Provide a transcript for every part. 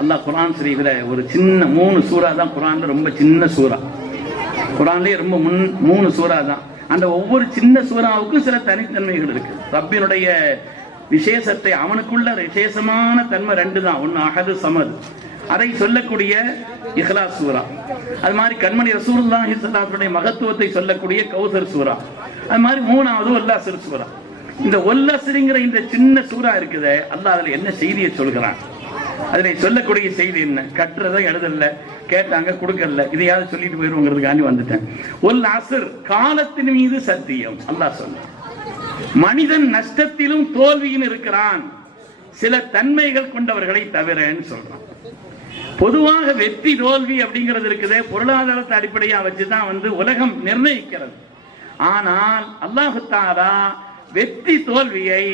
அல்லாஹ் குரான் ஷரீஃபில் ஒரு சின்ன மூணு சூறா தான் குரான்ல ரொம்ப சின்ன சூறா. குரான்லேயே ரொம்ப முன் மூணு சூறா தான் அந்த ஒவ்வொரு சின்ன சூறாவுக்கும் சில தனித்தன்மைகள் இருக்கு. ரப்பினுடைய விசேஷத்தை அவனுக்குள்ள விசேஷமான தன்மை ரெண்டு தான் ஒன்று அகது சமது. அதை சொல்லக்கூடிய இஹ்லாஸ் சூரா அது மாதிரி கண்மணி ரசூலுல்லாஹி ஸல்லல்லாஹு மகத்துவத்தை சொல்லக்கூடிய கௌசர் சூரா அது மாதிரி மூணாவது ஒல்லாசர் சூரா இந்த ஒல்லாசரிங்கிற இந்த சின்ன சூரா இருக்குதே அல்லாஹ் அதில் என்ன செய்தியை சொல்கிறான்? அதனை சொல்லக்கூடிய செய்தி என்ன? கட்டுறதை எழுதல கேட்டாங்க கொடுக்கல இதையாவது சொல்லிட்டு போயிருவோங்கிறதுக்காண்டி வந்துட்டேன். ஒல் அசர் காலத்தின் மீது சத்தியம். அல்லா சொல்ல மனிதன் நஷ்டத்திலும் தோல்வியும் இருக்கிறான். சில தன்மைகள் கொண்டவர்களை தவிரன்னு சொல்றான். பொதுவாக வெற்றி தோல்வி அப்படிங்கிறது இருக்குது பொருளாதாரத்தை அடிப்படையா வச்சுதான் வந்து உலகம் நிர்ணயிக்கிறது. ஆனால் அல்லாஹு தாரா வெற்றி தோல்வியை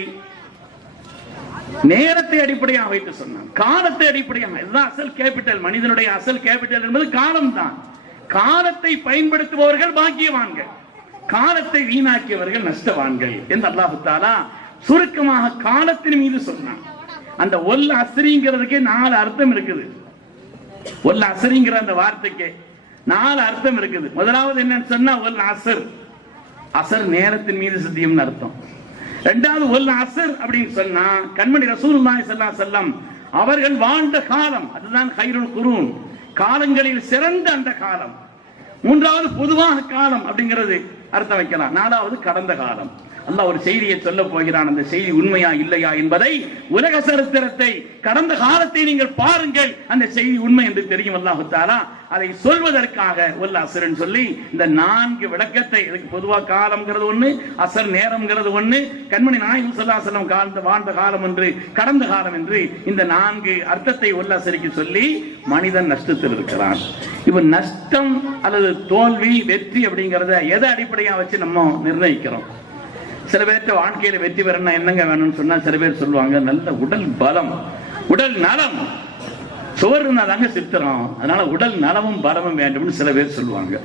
நேரத்தை அடிப்படையாக வைத்து சொன்னான். காலத்தை அடிப்படையாக இதுதான் அசல் கேபிட்டல் மனிதனுடைய அசல் கேபிட்டல் என்பது காலம் தான் காலத்தை பயன்படுத்துபவர்கள் பாக்கியவான்கள். காலத்தை வீணாக்கியவர்கள் நஷ்டவான்கள் என்று அல்லாஹு தாலா சுருக்கமாக காலத்தின் மீது சொன்னான். அந்த ஒல் அசரிங்கிறதுக்கே நாலு அர்த்தம் இருக்குது. ஒல் அசரிங்கிற அந்த வார்த்தைக்கு நாலு அர்த்தம் இருக்குது. முதலாவது என்னன்னு சொன்னா ஒல் அசர். அசர் நேரத்தின் மீது சத்தியம்னு அர்த்தம். ரெண்டாவது ஒல் அசர் அப்படின்னு சொன்னா கண்மணி ரசூலுல்லாஹி ஸல்லல்லாஹு அலைஹி வஸல்லம் அவர்கள் வாழ்ந்த காலம் அதுதான் ஹைருல் குரூன். காலங்களில் சிறந்த அந்த காலம். மூன்றாவது பொதுவாக காலம் அப்படிங்கிறது அர்த்தம் வைக்கலாம். நாலாவது கடந்த காலம். அல்லாஹ் ஒரு செய்தியை சொல்ல போகிறான். அந்த செய்தி உண்மையா இல்லையா என்பதை உலக சரித்திரத்தை கடந்த காலத்தை நீங்கள் பாருங்கள். அந்த செய்தி உண்மை என்று தெரியும் அல்லாஹு தாலா அதை சொல்வதற்காக உள்ள அசரன் சொல்லி இந்த நான்கு விளக்கத்தை இதுக்கு பொதுவா காலம்ங்கிறது ஒண்ணு அசர் நேரம்ங்கிறது ஒண்ணு கண்மணி நாயகம் சொல்லாசலம் காலந்த வாழ்ந்த காலம் என்று கடந்த காலம் என்று இந்த நான்கு அர்த்தத்தை உள்ள அசரிக்கு சொல்லி மனிதன் நஷ்டத்தில் இருக்கிறான். இப்ப நஷ்டம் அல்லது தோல்வி வெற்றி அப்படிங்கறத எதை அடிப்படையா வச்சு நம்ம நிர்ணயிக்கிறோம்? சில பேர்த்த வாழ்க்கையில வெற்றி பெறணும் என்னங்க வேணும்னு சொன்னா சில பேர் சொல்லுவாங்க நல்ல உடல் பலம் உடல் நலம். சுவர் இருந்தாதாங்க சித்திரம். அதனால உடல் நலமும் பலமும் வேண்டும்னு சில பேர் சொல்லுவாங்க.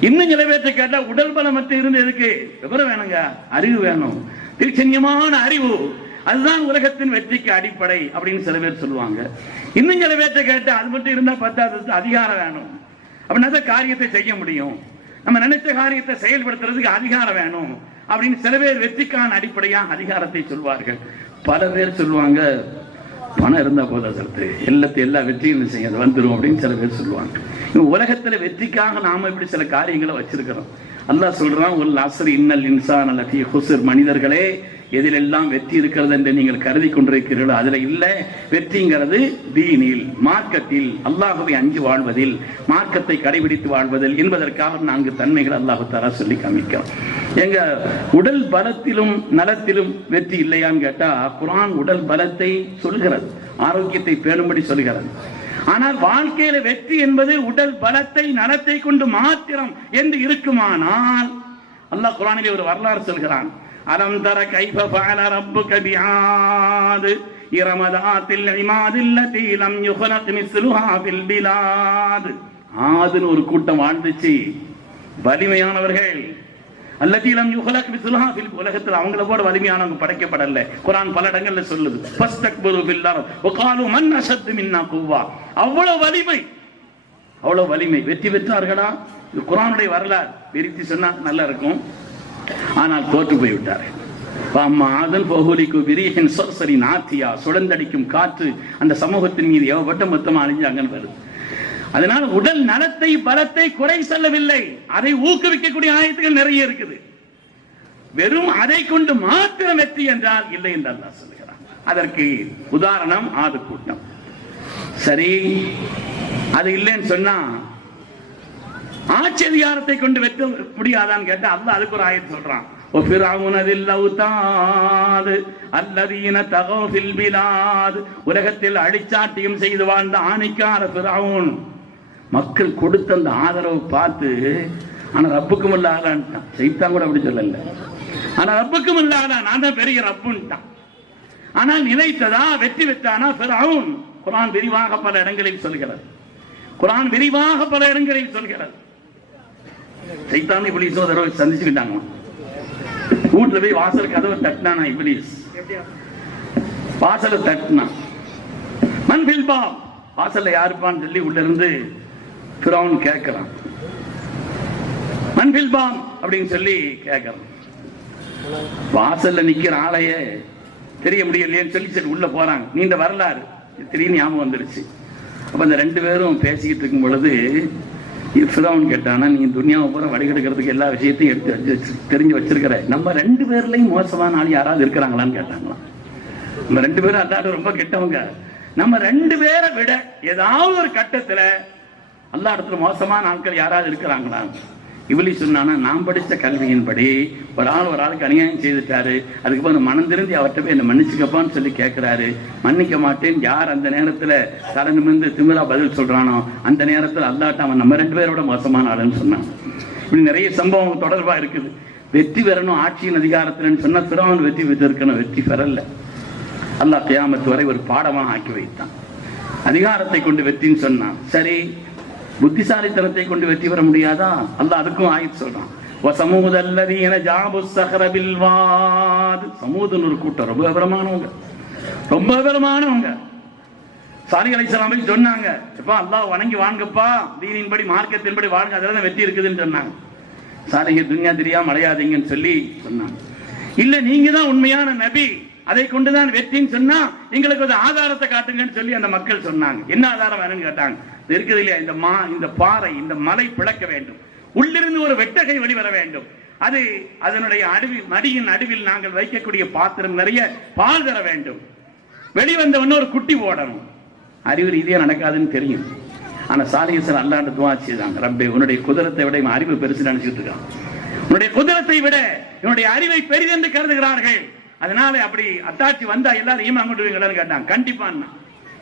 இன்னும் சில பேர்த்த கேட்டா உடல் பலம் மட்டும் இருந்து எதுக்கு? விவரம் வேணுங்க அறிவு வேணும். திருச்சன்யமான அறிவு. அதுதான் உலகத்தின் வெற்றிக்கு அடிப்படை அப்படின்னு சில பேர் சொல்லுவாங்க. இன்னும் சில பேர்த்த கேட்டு அது மட்டும் இருந்தா பத்தாது அதிகாரம் வேணும். அப்படின்னா காரியத்தை செய்ய முடியும். நம்ம நினைச்ச காரியத்தை செயல்படுத்துறதுக்கு அதிகாரம் வேணும். அப்படின்னு சில பேர் வெற்றிக்கான அடிப்படையா அதிகாரத்தை சொல்வார்கள். பல பேர் சொல்லுவாங்க பணம் இருந்தா போதும் சரத்து எல்லாத்தையும் எல்லா வெற்றியும் செய்ய வந்துடும் அப்படின்னு சில பேர் சொல்லுவாங்க. உலகத்துல வெற்றிக்காக நாம இப்படி சில காரியங்களை வச்சிருக்கிறோம். அல்லாஹ் சொல்றான் ஒரு லாசர் இன்னல் இன்சான் அல்லது ஹுசர் மனிதர்களே எதிலெல்லாம் வெற்றி இருக்கிறது என்று நீங்கள் கருதி கொண்டிருக்கிறீர்களோ அதுல இல்ல. வெற்றிங்கிறது தீனில் மார்க்கத்தில் அல்லாஹுவை அஞ்சு வாழ்வதில் மார்க்கத்தை கடைபிடித்து வாழ்வதில் என்பதற்காக நான்கு தன்மைகள் அல்லாஹு தாரா சொல்லி காமிக்கிறோம் எங்க உடல் பலத்திலும் நலத்திலும் வெற்றி இல்லையான்னு கேட்டா குரான் உடல் பலத்தை சொல்கிறது ஆரோக்கியத்தை பேணும்படி சொல்கிறது ஆனால் வாழ்க்கையில வெற்றி என்பது உடல் பலத்தை நலத்தை கொண்டு மாத்திரம் என்று இருக்குமானால் அல்லாஹ் குரானிலே ஒரு வரலாறு சொல்கிறான். அலம் தர கைஃப ஃபஅல ரப்புக பிஆத் இரமதாத்தில் இமாதில் லதி லம் யுஹலக் மிஸ்லுஹா ஃபில் பிலாத். ஆதுன்னு ஒரு கூட்டம் வாழ்ந்துச்சு. வலிமையானவர்கள் அல்லதீலம் யுகலக் மிஸ்லஹா ஃபில் உலகத்தில் அவங்கள போட வலிமையானவங்க படைக்கப்படல. குரான் பல இடங்கள்ல சொல்லுது. ஃபஸ்தக்பரு ஃபில் அர்த். வகாலு மன் அஷத்து மின்னா குவ்வா. அவ்வளவு வலிமை. அவ்வளவு வலிமை. வெற்றி பெற்றார்களா? இது குரானுடைய வரலாறு. விரித்து சொன்னா நல்லா இருக்கும். ஆனால் தோற்று போய்விட்டார். ஆதன் பகுலிக்கு விரியன் சொற்சரி நாத்தியா. சுழந்தடிக்கும் காற்று அந்த சமூகத்தின் மீது எவப்பட்ட மொத்தமா அழிஞ்சாங்கன்னு வருது. அதனால் உடல் நலத்தை பலத்தை குறை சொல்லவில்லை. அதை ஊக்குவிக்கக்கூடிய ஆயத்துகள் நிறைய இருக்குது. வெறும் அதை கொண்டு மாத்திரம் வெற்றி என்றால் இல்லை என்று அல்லா சொல்லுகிறான். அதற்கு உதாரணம் ஆது கூட்டம் சரி அது இல்லைன்னு சொன்னா ஆச்சரியாரத்தை கொண்டு வெற்ற முடியாதான்னு கேட்டா அல்ல அதுக்கு ஒரு ஆயத்து சொல்றான். உலகத்தில் அழிச்சாட்டியம் செய்து வாழ்ந்த ஆணிக்கார பிராவுன் மக்கள் கொடுத்த அந்த ஆதரவை பார்த்து ஆனா ரப்புக்கும் இல்லாதான்ட்டான். செய்தான் கூட அப்படி சொல்லல. ஆனா ரப்புக்கும் இல்லாதான் நான் தான் பெரிய ரப்புன்ட்டான். ஆனால் நினைத்ததா? வெற்றி பெற்றானா? அவன் குரான் விரிவாக பல இடங்களில் சொல்கிறது. குரான் விரிவாக பல இடங்களில் சொல்கிறது. சைத்தான் இப்படி தடவை சந்திச்சுக்கிட்டாங்களாம் வீட்டுல போய் வாசல் கதவை தட்டினானா இப்படி வாசலை தட்டினான். மண் பில்பா வாசல்ல யாருப்பான்னு சொல்லி உள்ள இருந்து பிரவுன் கேட்கிறான் மன்பில் பாம் அப்படின்னு சொல்லி கேட்கிறான் வாசல்ல நிக்கிற ஆளையே தெரிய முடியலையேன்னு சொல்லி சரி உள்ள போறாங்க. நீண்ட வரலாறு. திடீர்னு ஞாபகம் வந்துருச்சு. அப்ப அந்த ரெண்டு பேரும் பேசிக்கிட்டு இருக்கும் பொழுது ஃபிரௌன் கேட்டானா நீ துனியாவை பூரா வடிகெடுக்கிறதுக்கு எல்லா விஷயத்தையும் எடுத்து வச்சு தெரிஞ்சு வச்சிருக்கிற. நம்ம ரெண்டு பேர்லயும் மோசமான ஆள் யாராவது இருக்கிறாங்களான்னு கேட்டாங்களாம். நம்ம ரெண்டு பேரும் அல்லாட்ட ரொம்ப கெட்டவங்க. நம்ம ரெண்டு பேரை விட ஏதாவது ஒரு கட்டத்துல அல்லா இடத்துல மோசமான ஆட்கள் யாராவது இருக்கிறாங்களா? இவளி சொன்னானா நான் படித்த கல்வியின்படி ஒரு ஆள் ஒரு ஆளுக்கு அநியாயம் செய்துட்டாரு. அதுக்கப்புறம் மனம் திருந்தி அவர்கிட்ட போய் என்ன மன்னிச்சுக்கப்பான்னு சொல்லி கேட்கிறாரு மன்னிக்க மாட்டேன். யார் அந்த நேரத்துல தலை நிமிர்ந்து திமிரா பதில் சொல்றானோ அந்த நேரத்துல அல்லாட்ட அவன் நம்ம ரெண்டு பேரோட மோசமான ஆளுன்னு சொன்னான். இப்படி நிறைய சம்பவம் தொடர்பா இருக்குது. வெற்றி பெறணும் ஆட்சியின் அதிகாரத்துலன்னு சொன்னா பிறவன் வெற்றி பெற்றிருக்கணும். வெற்றி பெறல. அல்லாஹ் கியாமத்து வரை ஒரு பாடமாக ஆக்கி வைத்தான். அதிகாரத்தை கொண்டு வெற்றின்னு சொன்னான். சரி புத்திசாலித்தனத்தை கொண்டு வெற்றி பெற முடியாதா? அல்ல அதுக்கும் ஆயிட்டு சொல்றான். வசமூத என ஜாபு சஹரபில்வாது வாத். ஒரு கூட்டம். ரொம்ப விவரமானவங்க ரொம்ப விவரமானவங்க சாலிக் அலைஹிஸ்ஸலாம் சொன்னாங்க. எப்பா அல்லாஹ் வணங்கி வாங்கப்பா தீனின்படி மார்க்கத்தின்படி வாழ்க. அதில் தான் வெற்றி இருக்குதுன்னு சொன்னாங்க. சாலிக துன்யா தெரியாம அடையாதீங்கன்னு சொல்லி சொன்னாங்க. இல்ல நீங்க தான் உண்மையான நபி. அதை கொண்டுதான் வெற்றின்னு சொன்னா எங்களுக்கு ஒரு ஆதாரத்தை காட்டுங்கன்னு சொல்லி அந்த மக்கள் சொன்னாங்க. என்ன ஆதாரம் வேணும்னு கேட்டாங்க. இருக்குது இல்லையா இந்த மா இந்த பாறை இந்த மலை பிளக்க வேண்டும். உள்ளிருந்து ஒரு வெட்டகை வெளிவர வேண்டும். அது அதனுடைய அடிவில் மடியின் நடுவில் நாங்கள் வைக்கக்கூடிய பாத்திரம் நிறைய பால் தர வேண்டும். வெளிவந்தவன ஒரு குட்டி ஓடணும். அறிவு ரீதியா நடக்காதுன்னு தெரியும். ஆனா சாலியசன் அல்லாண்டு துவா செய்தாங்க. ரப்பே உன்னுடைய குதிரத்தை விட இவன் அறிவு பெருசு நினைச்சிட்டு இருக்கான். உன்னுடைய குதிரத்தை விட இவனுடைய அறிவை பெரிதென்று கருதுகிறார்கள். அதனால அப்படி அத்தாட்சி வந்தா எல்லாரும் ஈமா கொண்டு கேட்டான். கண்டிப்பான்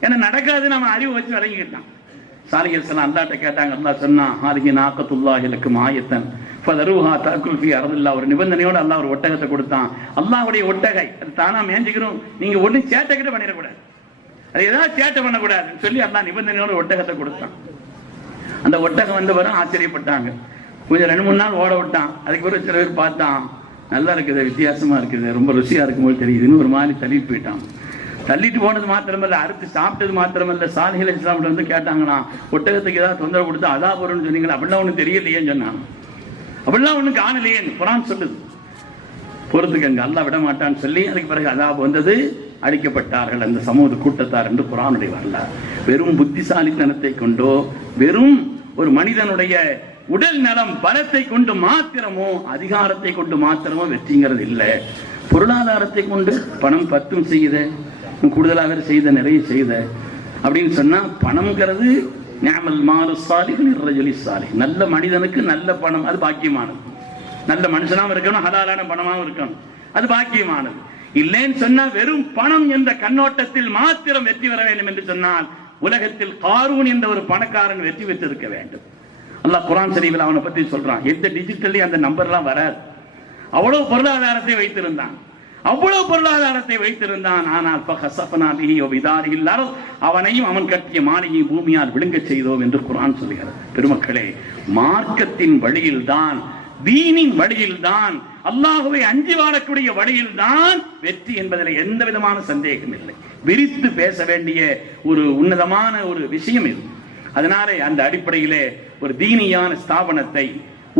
ஏன்னா நடக்காது நம்ம அறிவு வச்சு விளங்கிக்கிட்டான். சாலிகசன் அல்லாட்ட கேட்டாங்க அல்லா சொன்னா ஹாலிகி நாக்கத்துல்லா இலக்கு மாயத்தன் ஃபதருஹா தாக்குல் ஃபி அர்தில்லா. ஒரு நிபந்தனையோட அல்லாஹ் ஒரு ஒட்டகத்தை கொடுத்தான். அல்லாஹ்வுடைய ஒட்டகை அது தானா மேஞ்சிக்கிறோம் நீங்க ஒண்ணு சேட்டை கிட்ட பண்ணிடக்கூடாது. அது ஏதாவது சேட்டை பண்ணக்கூடாதுன்னு சொல்லி அல்லாஹ் நிபந்தனையோட ஒட்டகத்தை கொடுத்தான். அந்த ஒட்டகம் வந்தவரும் ஆச்சரியப்பட்டாங்க. கொஞ்சம் ரெண்டு மூணு நாள் ஓட விட்டான். அதுக்கு பிறகு சில பேர் பார்த்தான் நல்லா இருக்குது வித்தியாசமா இருக்குது. ரொம்ப ருசியா இருக்கும்போது தெரியுதுன்னு ஒரு மாதிரி தள்ளி போயிட்டான். தள்ளிட்டு போனது மாத்திரமல்ல அறுத்து சாப்பிட்டது மாத்திரமல்ல. சாலிகள் இஸ்லாம்கிட்ட வந்து கேட்டாங்கன்னா ஒட்டகத்துக்கு ஏதாவது தொந்தரவு கொடுத்து அதா போறோம்னு சொன்னீங்களா? அப்படிலாம் ஒண்ணும் தெரியலையேன்னு சொன்னான் அப்படிலாம் ஒண்ணும் காணலையேன்னு குரான் சொல்லுது. பொறுத்துக்கங்க அல்லா விட மாட்டான்னு சொல்லி அதுக்கு பிறகு அதாப் வந்தது அழிக்கப்பட்டார்கள். அந்த சமூக கூட்டத்தார் என்று குரானுடைய வரலாறு. வெறும் புத்திசாலித்தனத்தை கொண்டோ வெறும் ஒரு மனிதனுடைய உடல் நலம் பலத்தை கொண்டு மாத்திரமோ அதிகாரத்தை கொண்டு மாத்திரமோ வெற்றிங்கிறது இல்லை. பொருளாதாரத்தை கொண்டு பணம் பத்தும் செய்யுது. கூடுதலாக செய்த நிறைய செய்த. அப்படின்னு சொன்னா பணம்ங்கிறது ஞாமல் மாறு சாலிகள் இரஜலி சாலி நல்ல மனிதனுக்கு நல்ல பணம் அது பாக்கியமானது. நல்ல மனுஷனாவும் இருக்கணும் ஹலாலான பணமாவும் இருக்கணும் அது பாக்கியமானது. இல்லைன்னு சொன்னா வெறும் பணம் என்ற கண்ணோட்டத்தில் மாத்திரம் வெற்றி பெற வேண்டும் என்று சொன்னால் உலகத்தில் காரூன் என்ற ஒரு பணக்காரன் வெற்றி பெற்றிருக்க வேண்டும். அல்லாஹ் குரான் சரீவில் அவனை பத்தி சொல்றான். எந்த டிஜிட்டலி அந்த நம்பர்லாம் வராது. அவ்வளவு பொருளாதாரத்தை வைத்திருந்தான். அவ்வளவு பொருளாதாரத்தை வைத்திருந்தான். ஆனால் அவனையும் அவன் கட்டிய மாளிகை பூமியால் விழுங்க செய்தோம் என்று குரான் சொல்கிறது பெருமக்களே மார்க்கத்தின் வழியில்தான் தீனின் வழியில்தான் அல்லாஹுவை அஞ்சி வாழக்கூடிய வழியில்தான் வெற்றி என்பதில் எந்த விதமான சந்தேகம் இல்லை. விரித்து பேச வேண்டிய ஒரு உன்னதமான ஒரு விஷயம் இது. அதனாலே அந்த அடிப்படையிலே ஒரு தீனியான ஸ்தாபனத்தை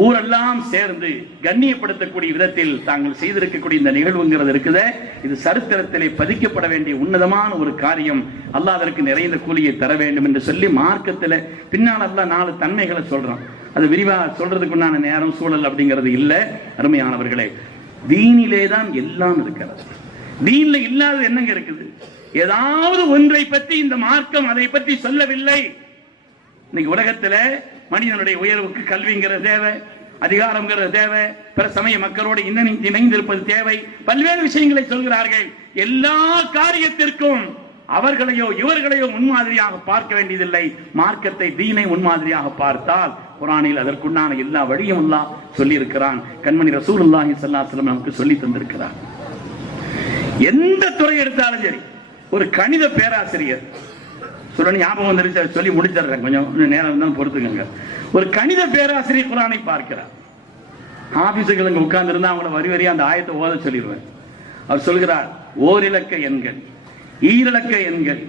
ஊரெல்லாம் சேர்ந்து கண்ணியப்படுத்தக்கூடிய விதத்தில் தாங்கள் செய்திருக்கக்கூடிய இந்த நிகழ்வுங்கிறது இருக்குது. இது சரித்திரத்திலே பதிக்கப்பட வேண்டிய உன்னதமான ஒரு காரியம். அல்லாஹ் அதற்கு நிறைந்த கூலியை தர வேண்டும் என்று சொல்லி மார்க்கத்துல பின்னால் அல்லாஹ் நாலு தன்மைகளை சொல்றான். அது விரிவா சொல்றதுக்கு உண்டான நேரம் சூழல் அப்படிங்கிறது இல்லை. அருமையானவர்களே தீனிலே தான் எல்லாம் இருக்கிறது. தீன்ல இல்லாதது என்னங்க இருக்குது? ஏதாவது ஒன்றை பற்றி இந்த மார்க்கம் அதை பற்றி சொல்லவில்லை. இன்னைக்கு உலகத்துல மனிதனுடைய உயர்வுக்கு கல்விங்கிற தேவை அதிகாரம்ங்கிற தேவை பிற சமய மக்களோடு இணை- இணைந்திருப்பது தேவை. பல்வேறு விஷயங்களை சொல்கிறார்கள். எல்லா காரியத்திற்கும் அவர்களையோ இவர்களையோ முன்மாதிரியாக பார்க்க வேண்டியதில்லை. மார்க்கத்தை தீனை முன்மாதிரியாக பார்த்தால் குரானில் அதற்குண்டான எல்லா வழியும் எல்லாம் சொல்லி இருக்கிறான் கண்மணி ரசூலுல்லாஹி ஸல்லல்லாஹு நமக்கு சொல்லி தந்திருக்கிறார். எந்த துறை எடுத்தாலும் சரி ஒரு கணித பேராசிரியர் சொல்லணும் ஞாபகம் வந்துருச்சு அதை சொல்லி முடிச்சிடுறேன். கொஞ்சம் இன்னும் நேரம் இருந்தாலும் பொறுத்துக்கங்க. ஒரு கணித பேராசிரியர் குரானை பார்க்கிறார். ஆபீஸுகள் அங்கே உட்கார்ந்துருந்தா அவங்கள வரி வரியா அந்த ஆயத்தை ஓத சொல்லிடுவேன். அவர் சொல்கிறார் ஓரிலக்க எண்கள் ஈரிலக்க எண்கள்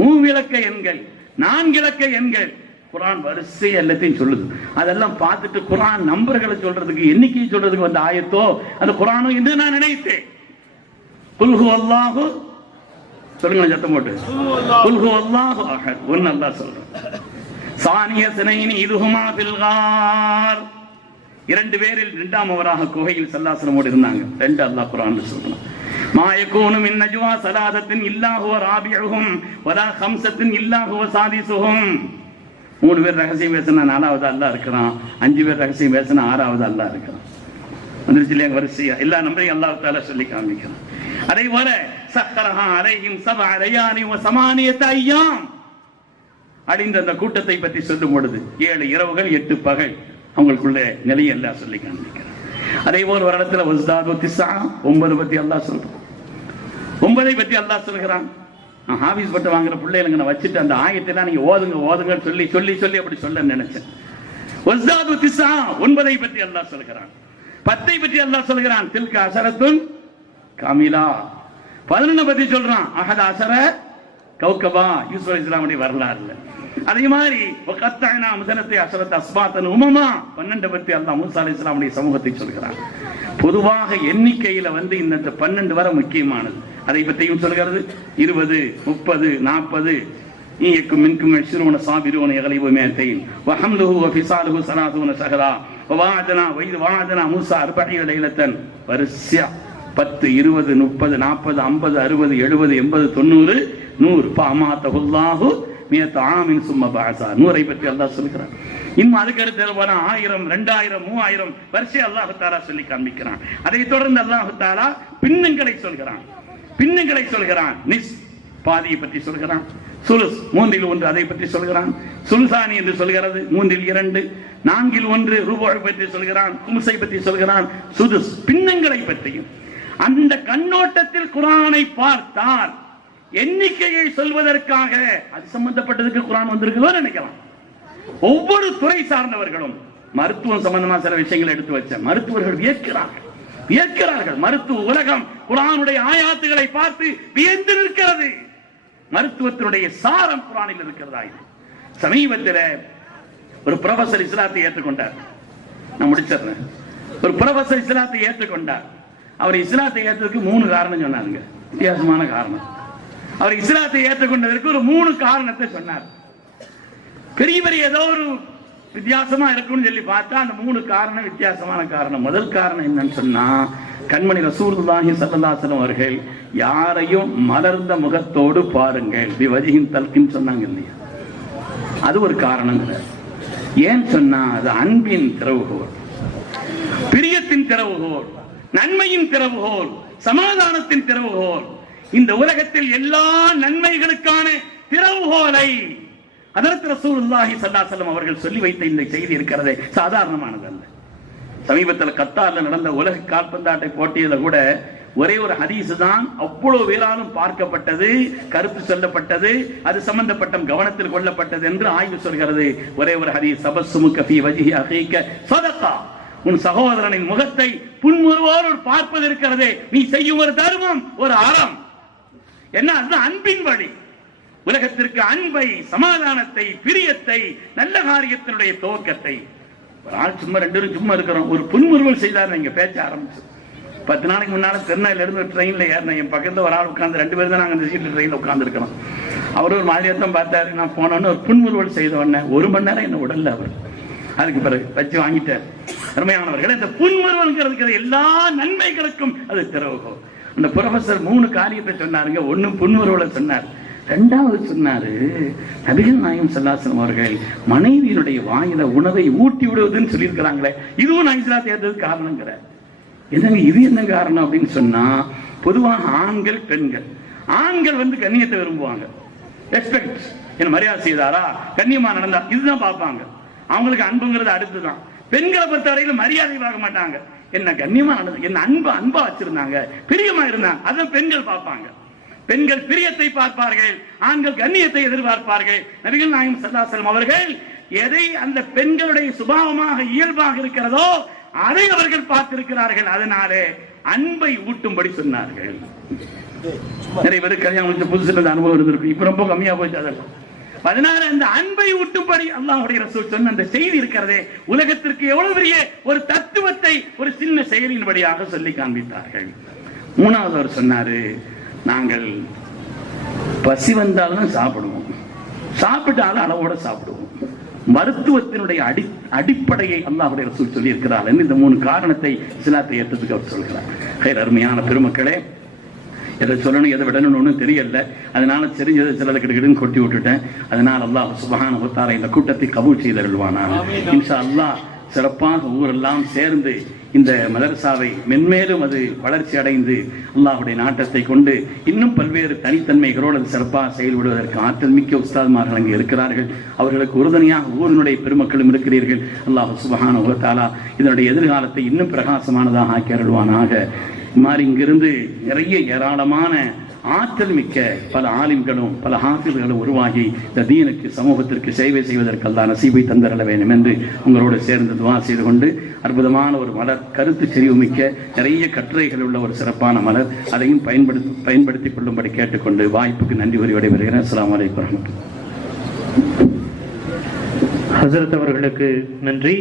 மூவிலக்க எண்கள் நான்கிலக்க எண்கள். குரான் வரிசை எல்லாத்தையும் சொல்லுது. அதெல்லாம் பார்த்துட்டு குரான் நம்பர்களை சொல்றதுக்கு எண்ணிக்கையை சொல்றதுக்கு வந்த ஆயத்தோ அந்த குரானும் என்று நான் நினைத்தேன். குல்ஹு அல்லாஹு சொல்லுங்களா சத்தம் போட்டு. அல்லாஹ் ஒன்னு அல்லாஹ் சொல்றேன் சானிய சினைனி இதுஹுமா பில்கார் இரண்டு பேரில் இரண்டாம் அவராக குகையில் சல்லாசனமோடு இருந்தாங்க. ரெண்டு அல்லாஹ் குரான் சொல்றான். மாயக்கூனும் இந்நஜுவா சலாதத்தின் இல்லாஹுவ ராபியகும் வரா ஹம்சத்தின் இல்லாஹுவ சாதிசுகும் மூணு பேர் ரகசியம் பேசினா நாலாவது அல்லா இருக்கிறான். அஞ்சு பேர் ரகசியம் பேசினா ஆறாவது அல்லா இருக்கிறான். வந்துருச்சு இல்லையா? வரிசையா? எல்லா நம்பரையும் அல்லாஹால சொல்லி காமிக்கிறான். அதே போல சக்கரஹா அலையும் சப அலையானி சமானியத்த ஐயாம். அடிந்த அந்த கூட்டத்தை பற்றி சொல்லும் பொழுது ஏழு இரவுகள் எட்டு பகல். அவங்களுக்குள்ள நிலையை எல்லாம் சொல்லி காண்பிக்கிறார். அதே போல் ஒரு இடத்துல வஸ்தாது திசா ஒன்பது பத்தி அல்லாஹ் சொல்றான். ஒன்பதை பத்தி அல்லாஹ் சொல்கிறான். நான் பட்டு வாங்குற பிள்ளைகளுங்க நான் வச்சுட்டு அந்த ஆயத்தெல்லாம் நீங்க ஓதுங்க ஓதுங்கன்னு சொல்லி சொல்லி சொல்லி அப்படி சொல்ல நினைச்சேன். வஸ்தாது திசா ஒன்பதை பற்றி அல்லாஹ் சொல்கிறான். பத்தை பற்றி அல்லாஹ் சொல்கிறான் தில்க அசரத்துன் காமிலா பதினொன்ன பத்தி சொல்றான். அகத அசர கௌகபா. யூசுப் இஸ்லாமுடைய வரலாறுல. அதே மாதிரி முதலத்தை அசரத் அஸ்பாத்தன் உமமா. பன்னெண்டு பத்தி அல்லா மூசா அலி இஸ்லாமுடைய சமூகத்தை சொல்கிறான். பொதுவாக எண்ணிக்கையில வந்து இந்த பன்னெண்டு வர முக்கியமானது. அதை பத்தியும் சொல்கிறது? இருபது முப்பது நாற்பது ஈயக்கும் மின்கும் அஷ்ரூன சாபிரூன எகலைவு மேத்தையும் வஹம்லுஹு வஃபிசாலுஹு சலாதுன சஹரா. வவாதனா வைது வாதனா மூசா அர்பஹி லைலத்தன். வரிசையா. பத்து இருபது முப்பது நாற்பது ஐம்பது அறுபது எழுபது எண்பது தொண்ணூறு நூறு. பாமாத்தகுல்லாஹு மியத்த சும்மா சும்ம பாசா நூறை பற்றி அல்லாஹ் சொல்கிறான். இன்னும் அதுக்கு அடுத்து போனா ஆயிரம் ரெண்டாயிரம் மூவாயிரம் வரிசை அல்லாஹு தாலா சொல்லி காண்பிக்கிறான். அதை தொடர்ந்து அல்லாஹு தாலா பின்னங்களை சொல்கிறான். பின்னங்களை சொல்கிறான். நிஸ் பாதியை பற்றி சொல்கிறான். சுலுஸ் மூன்றில் ஒன்று அதை பற்றி சொல்கிறான். சுல்சானி என்று சொல்கிறது மூன்றில் இரண்டு. நான்கில் ஒன்று ரூபாய் பற்றி சொல்கிறான் கும்சை பற்றி சொல்கிறான். சுதுஸ் பின்னங்களை பற்றியும். அந்த கண்ணோட்டத்தில் குரானை பார்த்தால் எண்ணிக்கையை சொல்வதற்காக அது சம்பந்தப்பட்டதுக்கு குரான் வந்திருக்குதோ நினைக்கலாம். ஒவ்வொரு துறை சார்ந்தவர்களும் மருத்துவம் சம்பந்தமா சில விஷயங்களை எடுத்து வச்ச மருத்துவர்கள் வியக்கிறார்கள். வியக்கிறார்கள். மருத்துவ உலகம் குரானுடைய ஆயாத்துகளை பார்த்து வியந்து நிற்கிறது. மருத்துவத்தினுடைய சாரம் குரானில் இருக்கிறதா இது? சமீபத்தில் ஒரு ப்ரொஃபசர் இஸ்லாத்தை ஏற்றுக்கொண்டார். நான் முடிச்சிடுறேன். ஒரு ப்ரொஃபசர் இஸ்லாத்தை ஏற்றுக்கொண்டார். அவர் இஸ்லாத்தை ஏற்றதுக்கு மூணு காரணம் சொன்னாருங்க. வித்தியாசமான காரணம். அவர் இஸ்லாத்தை ஏற்றுக்கொண்டதற்கு ஒரு மூணு காரணத்தை சொன்னார். பெரிய பெரிய ஏதோ ஒரு வித்தியாசமா இருக்கும்னு சொல்லி பார்த்தா அந்த மூணு காரணம் வித்தியாசமான காரணம். முதல் காரணம் என்னன்னு சொன்னா கண்மணி ரசூர்லாஹி ஸல்லல்லாஹு அவர்கள் யாரையும் மலர்ந்த முகத்தோடு பாருங்கள். விவஜியின் தல்கின்னு சொன்னாங்க இல்லையா? அது ஒரு காரணம் ஏன் சொன்னா அது அன்பின் திறவுகோல். பிரியத்தின் திறவுகோல். நன்மையின் திறவுகோல் சமாதானத்தின் திறவுகோல் இந்த உலகத்தில் எல்லா நன்மைகளுக்கான திறவுகோலை அதற்கு ரசூலுல்லாஹி ஸல்லல்லாஹு அவர்கள் சொல்லி வைத்த இந்த செய்தி இருக்கிறதே சாதாரணமானது அல்ல சமீபத்தில் கத்தார்ல நடந்த உலக கால்பந்தாட்டை போட்டியில கூட ஒரே ஒரு ஹதீஸ் தான் அவ்வளவு பேராலும் பார்க்கப்பட்டது கருத்து சொல்லப்பட்டது அது சம்பந்தப்பட்ட கவனத்தில் கொள்ளப்பட்டது என்று ஆய்வு சொல்கிறது. ஒரே ஒரு ஹதீஸ் சபசுமு உன் சகோதரனின் முகத்தை புன்முறுவோடு பார்ப்பது இருக்கிறதே. நீ செய்யும் ஒரு தர்மம் ஒரு அறம். என்ன? அதுதான் அன்பின் வழி. உலகத்திற்கு அன்பை சமாதானத்தை பிரியத்தை நல்ல காரியத்தினுடைய துவக்கத்தை. ஒரு ஆள் சும்மா ரெண்டு பேரும் சும்மா இருக்கிறோம். ஒரு புன்முறுவல் செய்தார் நீங்க பேச்ச ஆரம்பிச்சு. பத்து நாளைக்கு முன்னால திருநெல்வேலியில இருந்து ட்ரெயின்ல ஏறினேன். என் பக்கத்துல ஒரு ஆள் உட்காந்து ரெண்டு பேரும் தான் நாங்க அந்த சீட்டு ட்ரெயின்ல உட்காந்துருக்கிறோம் அவர் ஒரு மாதிரியா தான் பார்த்தாரு. நான் போனோன்னு ஒரு புன்முறுவல் செய்த உடனே ஒரு மணி நேரம் என்ன உடல்ல அவர். அதுக்கு பிறகு வச்சு வாங்கிட்டார் அருமையானவர்கள் இந்த புன்முறுவல்ங்கிறதுக்கு எல்லா நன்மைகளுக்கும் அது திறவுகோல் அந்த ப்ரொஃபசர் மூணு காரியத்தை சொன்னாருங்க. ஒண்ணு புன்முறுவலை சொன்னார். ரெண்டாவது சொன்னாரு நபிகள் நாயம் சல்லாசனம் அவர்கள் மனைவியினுடைய வாயில உணவை ஊட்டி விடுவதுன்னு சொல்லியிருக்கிறாங்களே இதுவும் நான் இஸ்லா ஏற்றதுக்கு காரணங்கிற என்னங்க இது என்ன காரணம் அப்படின்னு சொன்னா பொதுவாக ஆண்கள் பெண்கள். ஆண்கள் வந்து கண்ணியத்தை விரும்புவாங்க. ரெஸ்பெக்ட் என்ன மரியாதை செய்தாரா? கண்ணியமா நடந்தா இதுதான் பார்ப்பாங்க. அவங்களுக்கு அன்புங்கிறது அடுத்துதான். பெண்களை பொறுத்தவரையில மரியாதை பார்க்க மாட்டாங்க. என்ன கண்ணியமா என்ன அன்பா அன்பா வச்சிருந்தாங்க. பிரியமா இருந்தாங்க. அதான் பெண்கள் பார்ப்பாங்க. பெண்கள் பிரியத்தை பார்ப்பார்கள். ஆண்கள் கண்ணியத்தை எதிர்பார்ப்பார்கள். நபிகள் நாயகம் சல்லாசலம் அவர்கள் எதை அந்த பெண்களுடைய சுபாவமாக இயல்பாக இருக்கிறதோ அதை அவர்கள் பார்த்திருக்கிறார்கள். அதனாலே அன்பை ஊட்டும்படி சொன்னார்கள். நிறைய பேர் கல்யாணம் புதுசுல அனுபவம் இருந்திருக்கு. இப்ப ரொம்ப கம்மியா போயிட்டு அதெல்லாம். அதனால அந்த அன்பை ஊட்டும்படி அல்லாஹுடைய ரசூல் சொன்ன அந்த செய்தி இருக்கிறதே உலகத்திற்கு எவ்வளவு பெரிய ஒரு தத்துவத்தை ஒரு சின்ன செயலின்படியாக சொல்லி காண்பித்தார்கள். மூணாவது அவர் சொன்னாரு நாங்கள் பசி வந்தாலும் சாப்பிடுவோம். சாப்பிட்டாலும் அளவோட சாப்பிடுவோம். மருத்துவத்தினுடைய அடி அடிப்படையை அல்லாஹுடைய ரசூல் சொல்லி இருக்கிறார் இந்த மூணு காரணத்தை சிலாத்தை ஏற்றத்துக்கு அவர் சொல்கிறார். அருமையான பெருமக்களே எதை சொல்லணும் எதை விடணும்னு தெரியல. அதனால தெரிஞ்சதை சிலது கிடுகிடுன்னு கொட்டி விட்டுட்டேன். அதனால அல்லாஹ் சுபஹான ஒத்தார இந்த கூட்டத்தை கபூல் செய்தருள்வானா. இன்ஷா அல்லாஹ் சிறப்பாக ஊரெல்லாம் சேர்ந்து இந்த மதரசாவை மென்மேலும் அது வளர்ச்சி அடைந்து அல்லாஹ்வுடைய நாட்டத்தை கொண்டு இன்னும் பல்வேறு தனித்தன்மைகளோடு அது சிறப்பாக செயல்படுவதற்கு ஆற்றல் மிக்க உஸ்தாத்மார்கள் அங்கே இருக்கிறார்கள். அவர்களுக்கு உறுதுணையாக ஊரினுடைய பெருமக்களும் இருக்கிறீர்கள். அல்லாஹ் சுபஹான இதனுடைய எதிர்காலத்தை இன்னும் பிரகாசமானதாக ஆக்கி அருள்வானாக. இது மாதிரி இங்கிருந்து நிறைய ஏராளமான ஆற்றல் மிக்க பல ஆலிம்களும் பல ஹாஃபிர்களும் உருவாகி இந்த தீனுக்கு சமூகத்திற்கு சேவை செய்வதற்கெல்லாம் நசீபை தந்தரல வேண்டும் என்று உங்களோடு சேர்ந்து துவா செய்து கொண்டு அற்புதமான ஒரு மலர் கருத்து செறிவு மிக்க நிறைய கட்டுரைகள் உள்ள ஒரு சிறப்பான மலர் அதையும் பயன்படுத்தி பயன்படுத்திக் கொள்ளும்படி கேட்டுக்கொண்டு வாய்ப்புக்கு நன்றி கூறி விடைபெறுகிறேன். அஸ்லாம் அலைக்கும் ஹசரத் அவர்களுக்கு நன்றி.